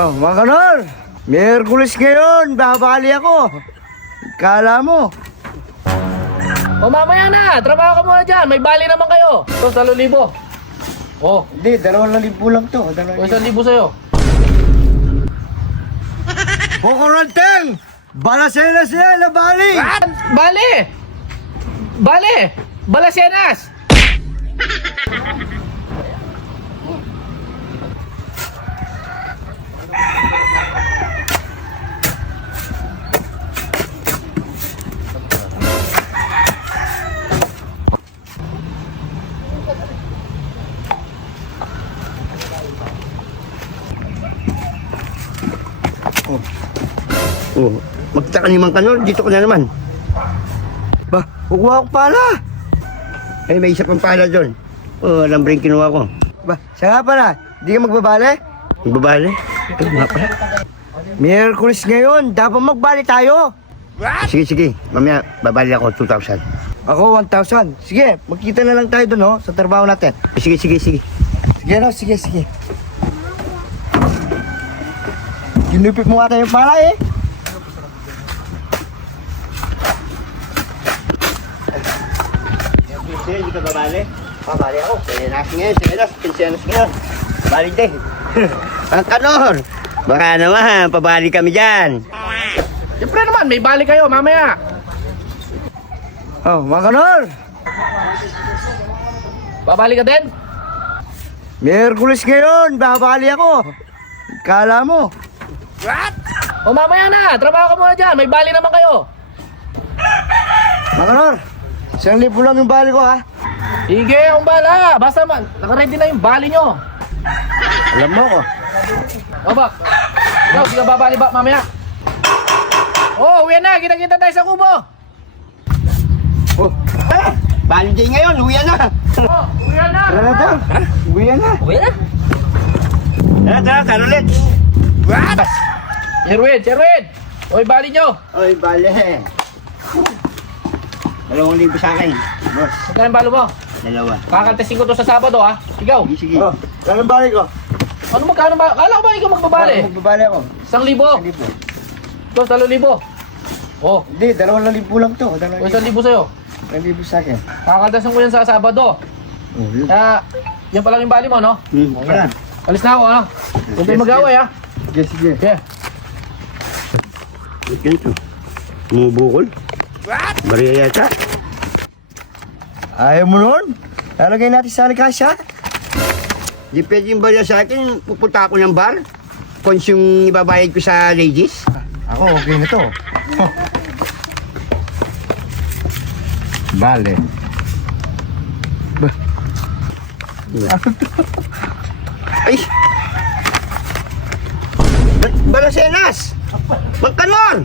Oh, mga kanor, Miyerkules ngayon, babali ako. Kala mo. O mamaya na, trabaho ka muna dyan. May bali naman kayo. Ito, 1,000. O, Hindi, 2,000 lang to. o 1,000 sa'yo. Kukuranteng! Balasena siya na bali! Ah, bali! Bali! Balasenas! Oh, magtaka ni Mang Kanor, dito ka na naman. Ba, kukuha ko pala. Ay, may isa pang pala doon. Oh, alam rin kinuha ko. Ba, siya nga pala, di ka magbabali? Magbabali? Ay, nga pala. Miyerkules ngayon, dapat magbali tayo. Sige, sige. Mamaya, babali ako 2,000. Ako, 1,000. Sige, magkita na lang tayo doon, oh, sa trabaho natin. Sige, sige, sige. Sige, no, sige, sige. Ginupit mo ata yung pala eh. Sige, hindi ka babali? Babali ako. Senas ngayon, senas ngayon. Bali din. Ang Kanor, baka naman, pabali kami dyan. Siyempre naman, may bali kayo mamaya. Oh, mga kanor, Babali ka din? Miyerkules ngayon, babali ako. Kala mo. O mamaya na, trabaho ka muna dyan. May bali naman kayo. Mga kanor, 1,000 lang yung bali ko, ha. Sige, akong bala. Basta man, nakaready na yung bali nyo. Alam mo ko. O ba? Ikaw, sige babali ba mamaya? Oh, uwi na. Kita-kita tayo sa kubo. Oh, bali din ngayon, uwian na. Oh, uwi na. Tara na daw. Uwi na. Uwi na. Tara, tara, Karolet. Sherwin. Uy, bali nyo. Oy, bali. 2,000 sa akin. Boss, Magkano yung balo mo? dalawa. Kakaltesin ko to sa Sabado, ha? Ikaw. Sige, sige. Oh, kailan bali ko? Ano magkano ba? Kala ko ba ikaw magbabali? Magbabali ako. 1,000. 1,000. Ito, 2,000. Oh, Hindi, 2,000 lang to. o 1,000 sa'yo. 1,000 sa akin. Kakaltesin ko yan sa Sabado. Oh, yun. Kaya, yan pa lang yung bali mo, no? Wala. Alis na ako, ano? Huwag tayo mag-away, ha? Sige, sige. Yeah. Ba't ganito? Bumubukol? Bariya yata? Ayaw mo nun? Lalagay natin sa alikasya. Di pwede yung bariya sa akin, pupunta ako ng bar. Cons yung ibabayad ko sa ladies. Ako, okay na to. Bale. Ay! Balasenas! Mang Kanor!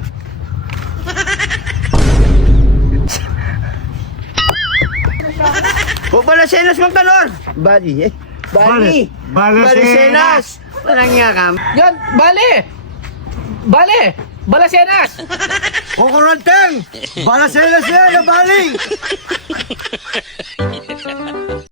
O Balasenas, Mang Kanor! Bali, eh. Bali! Balasenas! Walang nga kam. Yan, bali! Bali! Balasenas! Kukuranteng! Balasena siya na bali!